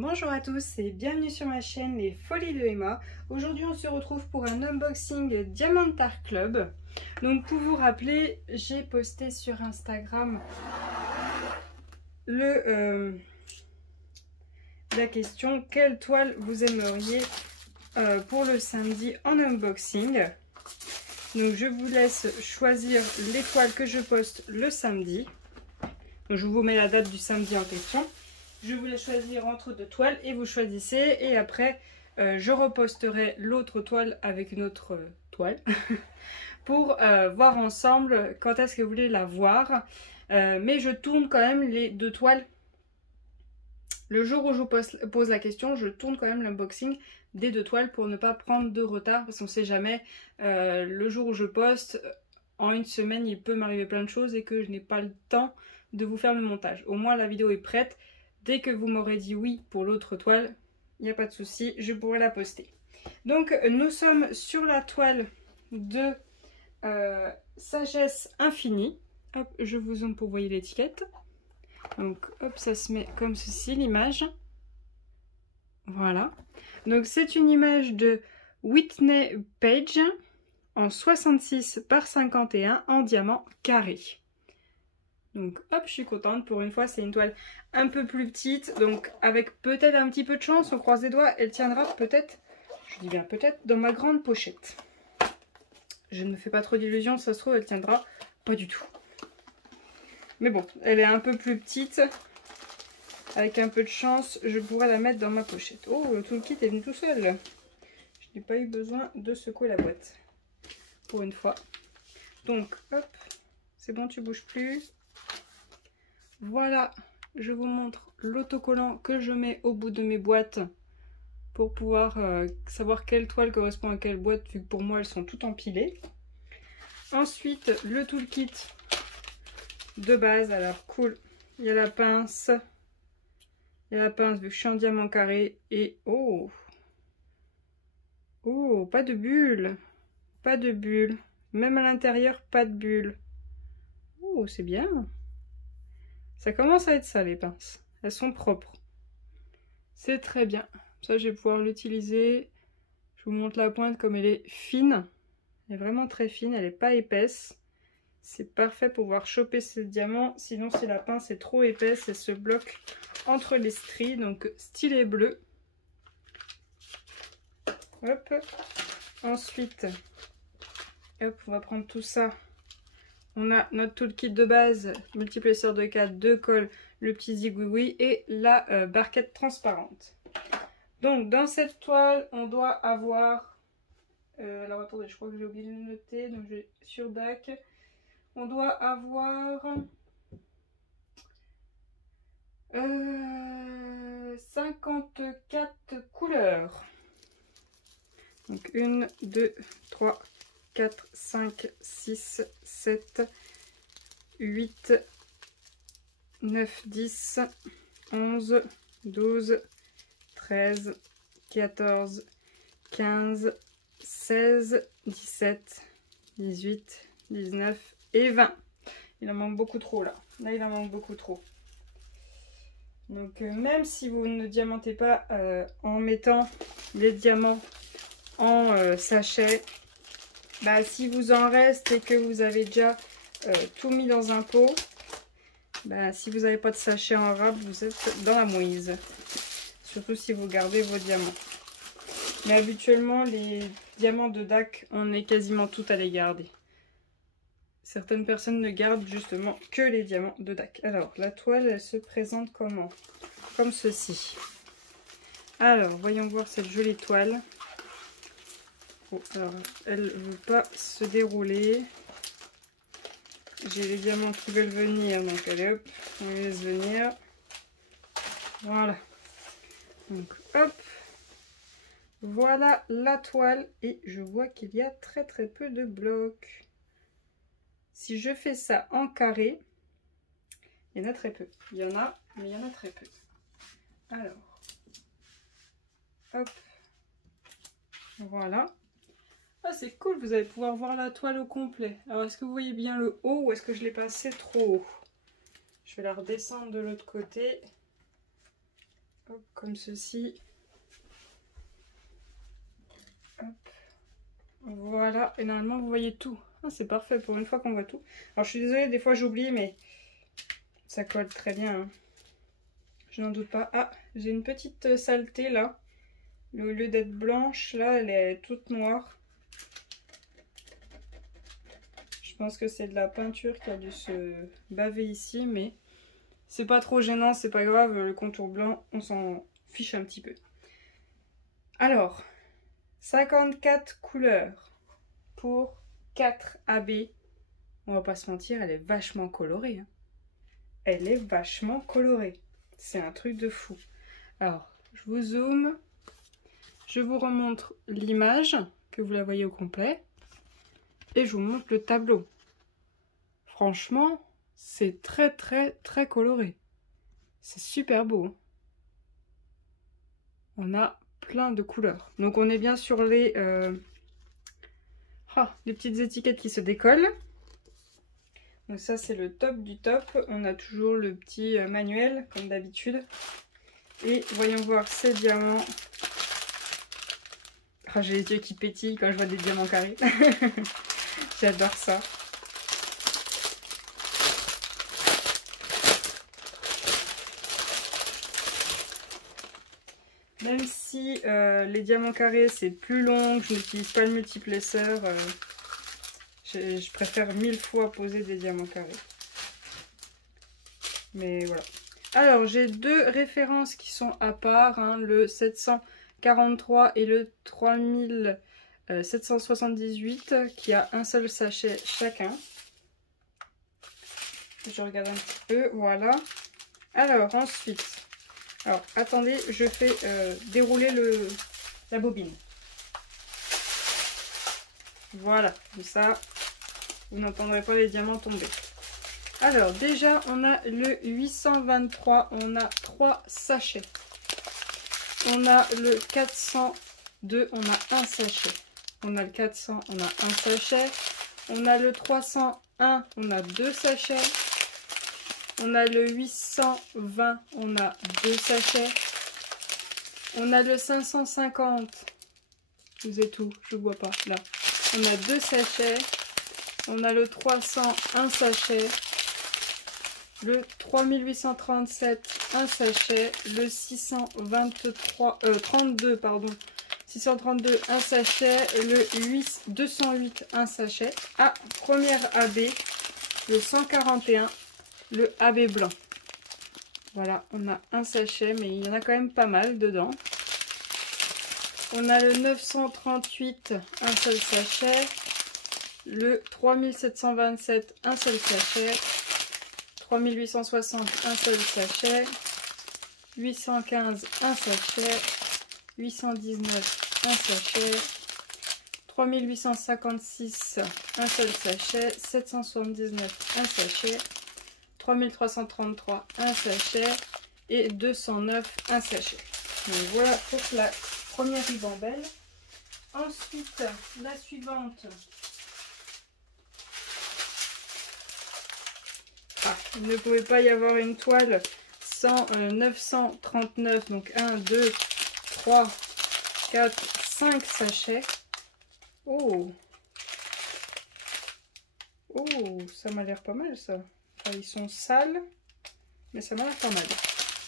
Bonjour à tous et bienvenue sur ma chaîne Les Folies de Emma. Aujourd'hui on se retrouve pour un unboxing Diamantar Club. Donc pour vous rappeler, j'ai posté sur Instagram la question quelle toile vous aimeriez pour le samedi en unboxing. Donc je vous laisse choisir les toiles que je poste le samedi. Donc, je vous mets la date du samedi en question. Je vous laisse choisir entre deux toiles et vous choisissez. Et après, je reposterai l'autre toile avec une autre toile pour voir ensemble quand est-ce que vous voulez la voir. Mais je tourne quand même les deux toiles. Le jour où je vous pose la question, je tourne quand même l'unboxing des deux toiles pour ne pas prendre de retard. Parce qu'on ne sait jamais, le jour où je poste, en une semaine, il peut m'arriver plein de choses et que je n'ai pas le temps de vous faire le montage. Au moins, la vidéo est prête. Dès que vous m'aurez dit oui pour l'autre toile, il n'y a pas de souci, je pourrai la poster. Donc, nous sommes sur la toile de Sagesse Infinie. Hop, je vous zoome pour voir l'étiquette. Donc, hop, ça se met comme ceci, l'image. Voilà. Donc, c'est une image de Whitney Page en 66 par 51 en diamant carré. Donc hop, je suis contente, pour une fois c'est une toile un peu plus petite, donc avec peut-être un petit peu de chance, on croise les doigts, elle tiendra peut-être, je dis bien peut-être, dans ma grande pochette. Je ne me fais pas trop d'illusions, ça se trouve elle tiendra pas du tout. Mais bon, elle est un peu plus petite, avec un peu de chance, je pourrais la mettre dans ma pochette. Oh, le toolkit est venu tout seul. Je n'ai pas eu besoin de secouer la boîte, pour une fois. Donc hop, c'est bon, tu bouges plus. Voilà, je vous montre l'autocollant que je mets au bout de mes boîtes pour pouvoir savoir quelle toile correspond à quelle boîte, vu que pour moi elles sont toutes empilées. Ensuite, le toolkit de base. Alors cool, il y a la pince. Il y a la pince vu que je suis en diamant carré. Et oh, pas de bulle. Pas de bulle. Même à l'intérieur, pas de bulle. Oh, c'est bien. Ça commence à être ça, les pinces. Elles sont propres. C'est très bien. Ça, je vais pouvoir l'utiliser. Je vous montre la pointe comme elle est fine. Elle est vraiment très fine. Elle n'est pas épaisse. C'est parfait pour pouvoir choper ce diamant. Sinon, si la pince est trop épaisse, elle se bloque entre les stries. Donc, stylet bleu. Hop. Ensuite, hop, on va prendre tout ça. On a notre toolkit de base, multiplesseur de 4, 2 cols, le petit zigouigoui et la barquette transparente. Donc dans cette toile, on doit avoir... alors attendez, je crois que j'ai oublié de le noter, donc je vais sur DAC. On doit avoir... 54 couleurs. Donc 1, 2, 3, 4, 5, 6, 7, 8, 9, 10, 11, 12, 13, 14, 15, 16, 17, 18, 19 et 20. Il en manque beaucoup trop là. Là, il en manque beaucoup trop. Donc, même si vous ne diamantez pas en mettant les diamants en sachet, bah, si vous en reste et que vous avez déjà tout mis dans un pot, bah, si vous n'avez pas de sachet en rab, vous êtes dans la mouise. Surtout si vous gardez vos diamants. Mais habituellement, les diamants de DAC, on est quasiment tout à les garder. Certaines personnes ne gardent justement que les diamants de DAC. Alors, la toile, elle se présente comment? Comme ceci. Alors, voyons voir cette jolie toile. Oh, alors, elle ne veut pas se dérouler. J'ai les diamants qui veulent venir, donc allez hop, on les laisse venir. Voilà. Donc hop. Voilà la toile. Et je vois qu'il y a très peu de blocs. Si je fais ça en carré, il y en a très peu. Il y en a, mais il y en a très peu. Alors, hop. Voilà. Ah, c'est cool, vous allez pouvoir voir la toile au complet. Alors, est-ce que vous voyez bien le haut ou est-ce que je l'ai passé trop haut? Je vais la redescendre de l'autre côté. Hop, comme ceci. Hop. Voilà, et normalement vous voyez tout. Ah, c'est parfait pour une fois qu'on voit tout. Alors je suis désolée, des fois j'oublie, mais ça colle très bien, hein. Je n'en doute pas. Ah, j'ai une petite saleté là. Au lieu d'être blanche, là, elle est toute noire. Je pense que c'est de la peinture qui a dû se baver ici, mais c'est pas trop gênant, c'est pas grave. Le contour blanc, on s'en fiche un petit peu. Alors, 54 couleurs pour 4 AB. On va pas se mentir, elle est vachement colorée, hein. Elle est vachement colorée. C'est un truc de fou. Alors, je vous zoome. Je vous remontre l'image, que vous la voyez au complet. Et je vous montre le tableau. Franchement, c'est très très très coloré. C'est super beau. On a plein de couleurs. Donc on est bien sur les petites étiquettes qui se décollent. Donc ça c'est le top du top. On a toujours le petit manuel comme d'habitude. Et voyons voir ces diamants. Oh, j'ai les yeux qui pétillent quand je vois des diamants carrés. J'adore ça. Même si les diamants carrés c'est plus long, je n'utilise pas le multiplesseur, je préfère 1000 fois poser des diamants carrés. Mais voilà. Alors j'ai deux références qui sont à part, hein, le 743 et le 3778 qui a un seul sachet chacun. Je regarde un petit peu, voilà. Alors ensuite... Alors, attendez, je fais dérouler la bobine. Voilà, comme ça, vous n'entendrez pas les diamants tomber. Alors, déjà, on a le 823, on a 3 sachets. On a le 402, on a un sachet. On a le 400, on a un sachet. On a le 301, on a 2 sachets. On a le 820, on a 2 sachets. On a le 550. Vous êtes où? Je vois pas. Là. On a 2 sachets. On a le 300, un sachet. Le 3837, un sachet. Le 32, pardon. 632, un sachet. Le 208, un sachet. Ah, première AB. Le 141. Le AB blanc. Voilà, on a un sachet, mais il y en a quand même pas mal dedans. On a le 938, un seul sachet. Le 3727, un seul sachet. 3860, un seul sachet. 815, un sachet. 819, un sachet. 3856, un seul sachet. 779, un sachet. 3333, un sachet, et 209, un sachet. Donc voilà pour la première ribambelle. Ensuite, la suivante. Ah, il ne pouvait pas y avoir une toile sans 939. Donc 1, 2, 3, 4, 5 sachets. Oh! Oh, ça m'a l'air pas mal ça. Ils sont sales, mais ça m'a l'air pas mal.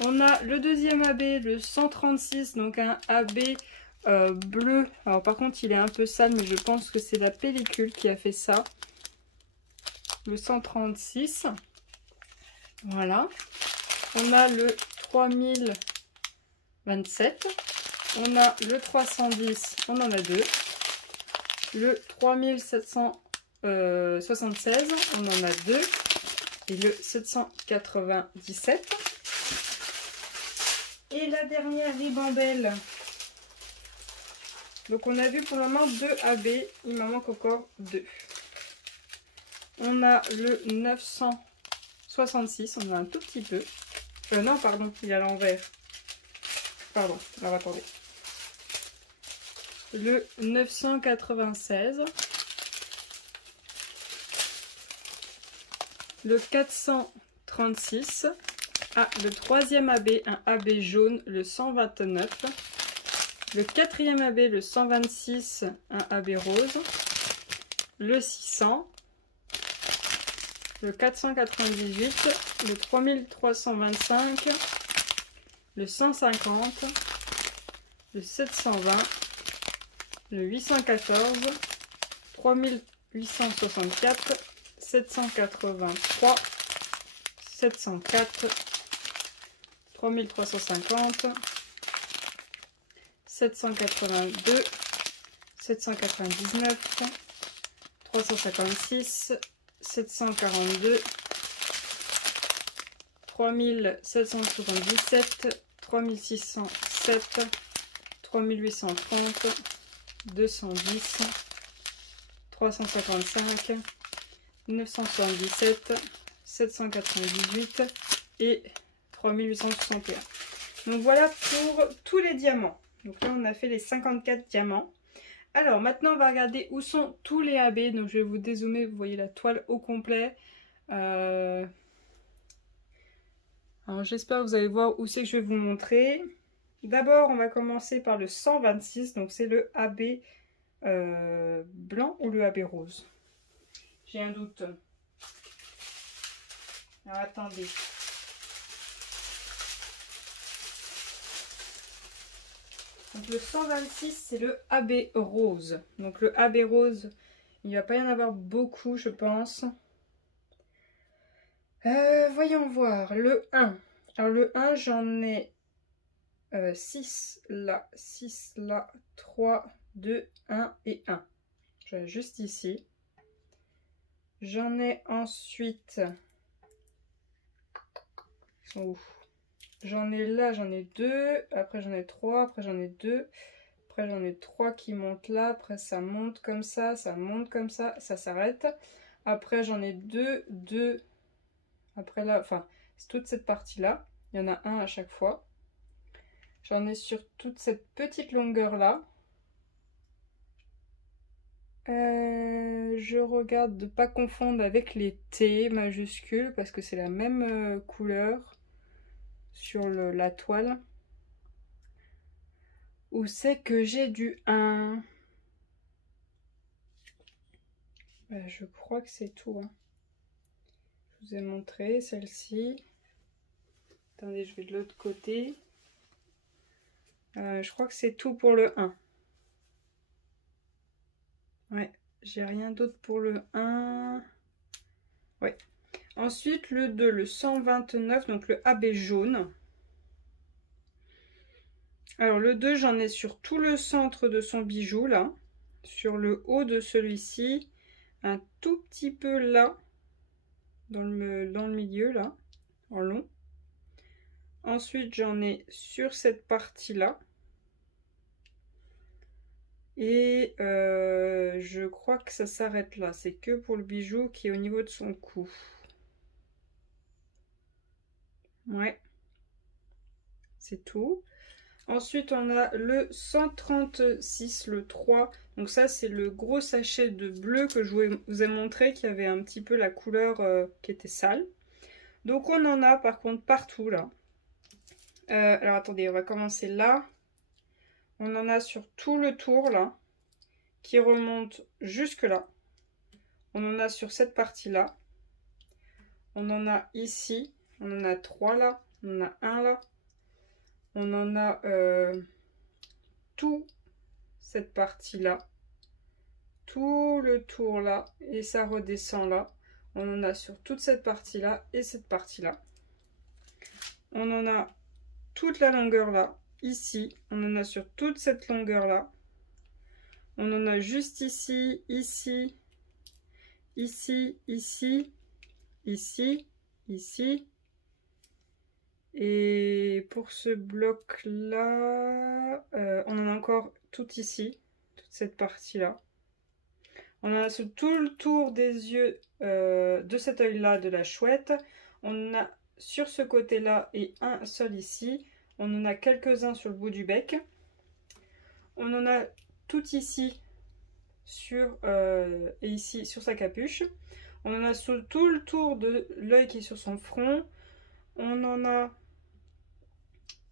On a le deuxième AB, le 136, donc un AB bleu. Alors par contre, il est un peu sale, mais je pense que c'est la pellicule qui a fait ça. Le 136. Voilà. On a le 3027. On a le 310, on en a 2. Le 3776, on en a 2. Et le 797. Et la dernière ribambelle. Donc on a vu pour le moment 2 AB. Il m'en manque encore 2. On a le 966. On a un tout petit peu. Non, pardon, il est à l'envers. Pardon, alors attendez. Le 996. Le 436, Ah, le troisième AB, un AB jaune, le 129. Le quatrième AB, le 126, un AB rose. Le 600. Le 498. Le 3325. Le 150. Le 720. Le 814. 3864. 783. 704. 3350, 782, 799, 356, 742, 3777, 3607, 3830, 210, 355, 977, 798 et 3861. Donc voilà pour tous les diamants. Donc là on a fait les 54 diamants. Alors maintenant on va regarder où sont tous les AB. Donc je vais vous dézoomer, vous voyez la toile au complet. Alors j'espère que vous allez voir où c'est que je vais vous montrer. D'abord on va commencer par le 126. Donc c'est le AB blanc ou le AB rose. J'ai un doute. Alors attendez. Donc le 126 c'est le AB rose. Donc le AB rose, il ne va pas y en avoir beaucoup je pense. Voyons voir. Le 1. Alors le 1 j'en ai 6 là, 6 là, 3, 2, 1 et 1. J'ai juste ici. J'en ai ensuite... J'en ai là, j'en ai 2, après j'en ai 3, après j'en ai 2, après j'en ai 3 qui montent là, après ça monte comme ça monte comme ça s'arrête. Après j'en ai 2, 2, après là, enfin c'est toute cette partie-là, il y en a un à chaque fois. J'en ai sur toute cette petite longueur là. Je regarde de ne pas confondre avec les T majuscules parce que c'est la même couleur sur la toile. Où c'est que j'ai du 1? Je crois que c'est tout. Hein. Je vous ai montré celle-ci. Attendez, je vais de l'autre côté. Je crois que c'est tout pour le 1. Ouais, j'ai rien d'autre pour le 1. Ouais. Ensuite, le 2, le 129, donc le AB jaune. Alors, le 2, j'en ai sur tout le centre de son bijou, là. Sur le haut de celui-ci. Un tout petit peu là. Dans le milieu, là. En long. Ensuite, j'en ai sur cette partie-là. Et je crois que ça s'arrête là. C'est que pour le bijou qui est au niveau de son cou. Ouais. C'est tout. Ensuite, on a le 136, le 3. Donc ça, c'est le gros sachet de bleu que je vous ai montré qui avait un petit peu la couleur qui était sale. Donc on en a par contre partout là. Alors attendez, on va commencer là. On en a sur tout le tour là, qui remonte jusque là. On en a sur cette partie là. On en a ici. On en a 3 là. On en a un là. On en a tout cette partie là. Tout le tour là. Et ça redescend là. On en a sur toute cette partie là et cette partie là. On en a toute la longueur là. Ici. On en a sur toute cette longueur là. On en a juste ici, ici, ici, ici, ici, ici. Et pour ce bloc là, on en a encore tout ici, toute cette partie là. On en a sur tout le tour des yeux de cet œil là de la chouette. On en a sur ce côté là et un seul ici. On en a quelques-uns sur le bout du bec. On en a tout ici sur et ici sur sa capuche. On en a sur tout le tour de l'œil qui est sur son front. On en a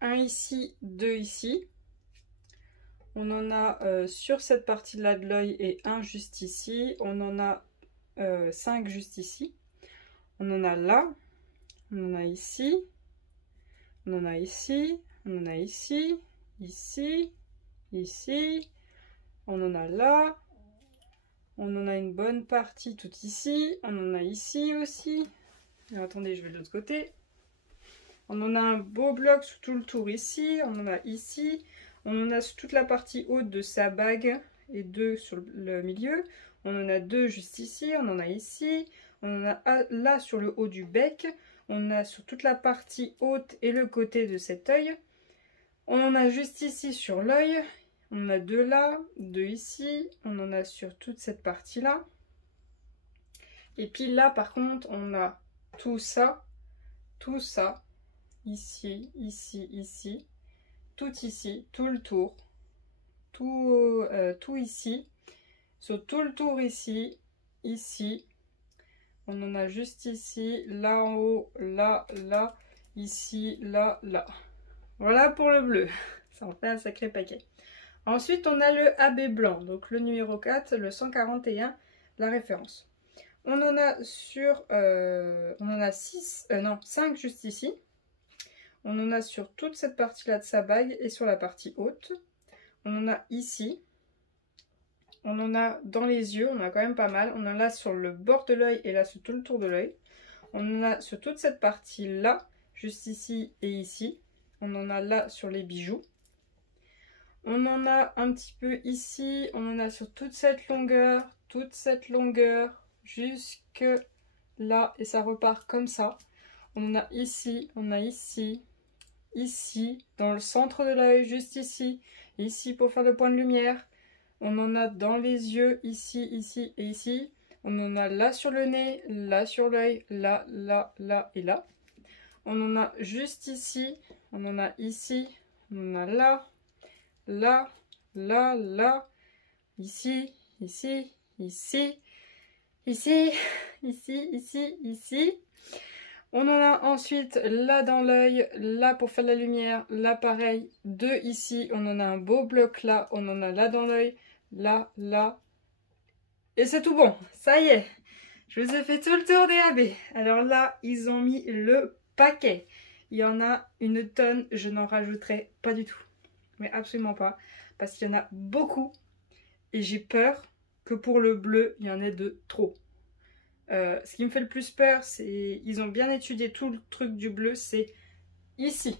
un ici, deux ici. On en a sur cette partie-là de l'œil et un juste ici. On en a 5 juste ici. On en a là. On en a ici. On en a ici. On en a ici. Ici. Ici. On en a là. On en a une bonne partie tout ici. On en a ici aussi. Alors, attendez, je vais de l'autre côté. On en a un beau bloc sur tout le tour ici. On en a ici. On en a sur toute la partie haute de sa bague et deux sur le milieu. On en a deux juste ici. On en a ici. On en a là sur le haut du bec. On en a sur toute la partie haute et le côté de cet œil. On en a juste ici sur l'œil. On en a deux là, deux ici. On en a sur toute cette partie-là. Et puis là, par contre, on a tout ça, ici, ici, ici, tout ici, tout le tour, tout ici, sur tout le tour ici, ici. On en a juste ici, là en haut, là, là, ici, là, là. Voilà pour le bleu. Ça en fait un sacré paquet. Ensuite, on a le AB blanc, donc le numéro 4, le 141, la référence. On en a sur, on en a 5 juste ici. On en a sur toute cette partie-là de sa bague et sur la partie haute. On en a ici. On en a dans les yeux, on en a quand même pas mal. On en a sur le bord de l'œil et là sur tout le tour de l'œil. On en a sur toute cette partie-là, juste ici et ici. On en a là sur les bijoux. On en a un petit peu ici. On en a sur toute cette longueur, jusque là. Et ça repart comme ça. On en a ici, on a ici, ici, dans le centre de l'œil, juste ici. Ici pour faire le point de lumière. On en a dans les yeux, ici, ici et ici. On en a là sur le nez, là sur l'œil, là, là, là et là. On en a juste ici, on en a ici, on en a là, là, là, là, ici, ici, ici, ici, ici, ici, ici. On en a ensuite là dans l'œil, là pour faire la lumière, là pareil, deux ici, on en a un beau bloc là, on en a là dans l'œil, là, là. Et c'est tout bon, ça y est, je vous ai fait tout le tour des AB. Alors là, ils ont mis le paquet. Il y en a une tonne, je n'en rajouterai pas du tout. Mais absolument pas, parce qu'il y en a beaucoup. Et j'ai peur que pour le bleu, il y en ait de trop. Ce qui me fait le plus peur, c'est ils ont bien étudié tout le truc du bleu, c'est ici.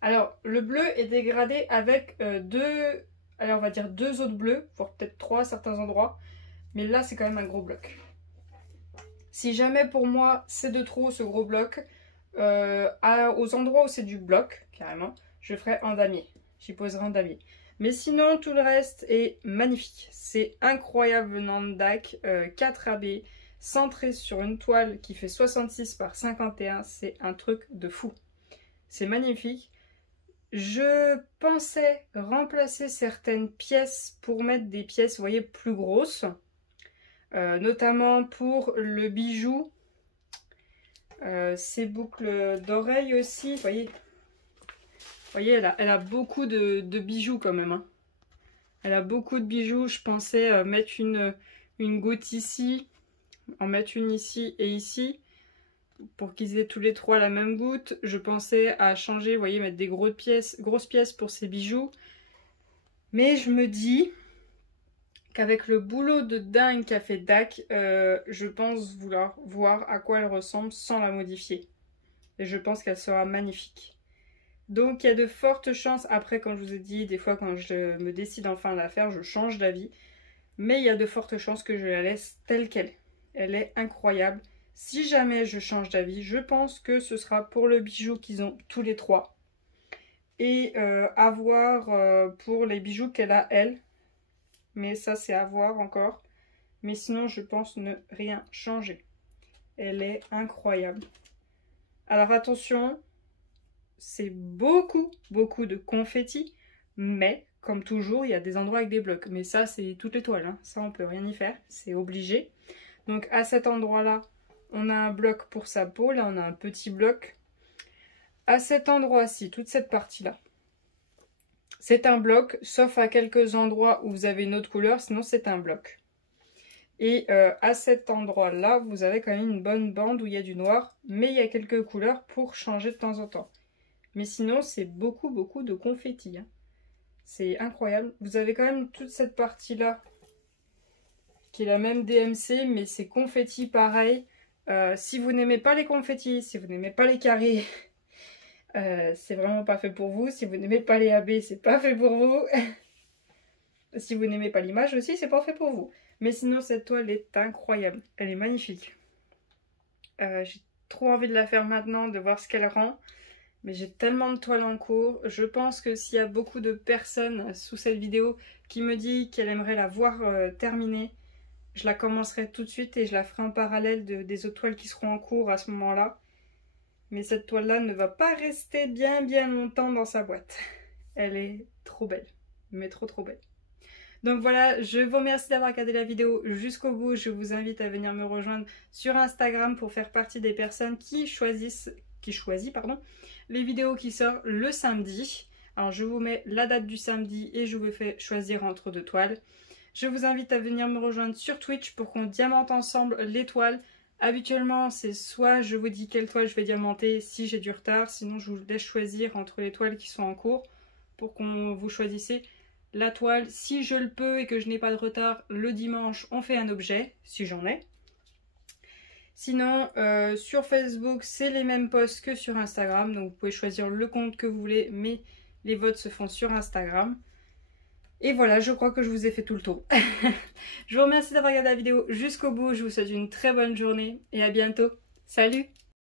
Alors, le bleu est dégradé avec on va dire deux autres bleus, voire peut-être trois à certains endroits. Mais là, c'est quand même un gros bloc. Si jamais pour moi, c'est de trop ce gros bloc, aux endroits où c'est du bloc, carrément, je ferai en damier. J'y poserai en damier. Mais sinon, tout le reste est magnifique. C'est incroyable venant de DAC, 4 AB, centré sur une toile qui fait 66 par 51. C'est un truc de fou. C'est magnifique. Je pensais remplacer certaines pièces pour mettre des pièces, vous voyez, plus grosses. Notamment pour le bijou. Ces boucles d'oreilles aussi, vous voyez elle a beaucoup de bijoux quand même. Hein. Elle a beaucoup de bijoux. Je pensais mettre une goutte ici, en mettre une ici et ici, pour qu'ils aient tous les trois la même goutte. Je pensais à changer, vous voyez, mettre des grosses pièces pour ces bijoux. Mais je me dis qu'avec le boulot de dingue qu'a fait DAC, je pense vouloir voir à quoi elle ressemble sans la modifier. Et je pense qu'elle sera magnifique. Donc il y a de fortes chances, après comme je vous ai dit, des fois quand je me décide enfin à la faire, je change d'avis. Mais il y a de fortes chances que je la laisse telle qu'elle est. Elle est incroyable. Si jamais je change d'avis, je pense que ce sera pour le bijou qu'ils ont tous les trois. Et à voir pour les bijoux qu'elle a elle. Mais ça c'est à voir encore. Mais sinon je pense ne rien changer. Elle est incroyable. Alors attention, c'est beaucoup de confetti. Mais comme toujours il y a des endroits avec des blocs. Mais ça c'est toutes les toiles. Hein. Ça on peut rien y faire. C'est obligé. Donc à cet endroit là on a un bloc pour sa peau. Là, on a un petit bloc. À cet endroit-ci, toute cette partie-là, c'est un bloc, sauf à quelques endroits où vous avez une autre couleur, sinon c'est un bloc. Et à cet endroit-là, vous avez quand même une bonne bande où il y a du noir, mais il y a quelques couleurs pour changer de temps en temps. Mais sinon, c'est beaucoup de confetti. Hein. C'est incroyable. Vous avez quand même toute cette partie-là, qui est la même DMC, mais c'est confetti pareil. Si vous n'aimez pas les confettis, si vous n'aimez pas les carrés, c'est vraiment pas fait pour vous. Si vous n'aimez pas les AB, c'est pas fait pour vous. Si vous n'aimez pas l'image aussi, c'est pas fait pour vous. Mais sinon, cette toile est incroyable. Elle est magnifique. J'ai trop envie de la faire maintenant, de voir ce qu'elle rend. Mais j'ai tellement de toiles en cours. Je pense que s'il y a beaucoup de personnes sous cette vidéo qui me disent qu'elle aimerait la voir terminée, je la commencerai tout de suite et je la ferai en parallèle des autres toiles qui seront en cours à ce moment-là. Mais cette toile-là ne va pas rester bien longtemps dans sa boîte. Elle est trop belle. Mais trop belle. Donc voilà, je vous remercie d'avoir regardé la vidéo jusqu'au bout. Je vous invite à venir me rejoindre sur Instagram pour faire partie des personnes qui choisissent les vidéos qui sortent le samedi. Alors je vous mets la date du samedi et je vous fais choisir entre deux toiles. Je vous invite à venir me rejoindre sur Twitch pour qu'on diamante ensemble les toiles. Habituellement, c'est soit je vous dis quelle toile je vais diamanter si j'ai du retard, sinon je vous laisse choisir entre les toiles qui sont en cours pour qu'on vous choisisse la toile. Si je le peux et que je n'ai pas de retard, le dimanche, on fait un objet, si j'en ai. Sinon, sur Facebook, c'est les mêmes posts que sur Instagram. Donc, vous pouvez choisir le compte que vous voulez, mais les votes se font sur Instagram. Et voilà, je crois que je vous ai fait tout le tour. Je vous remercie d'avoir regardé la vidéo jusqu'au bout. Je vous souhaite une très bonne journée et à bientôt. Salut!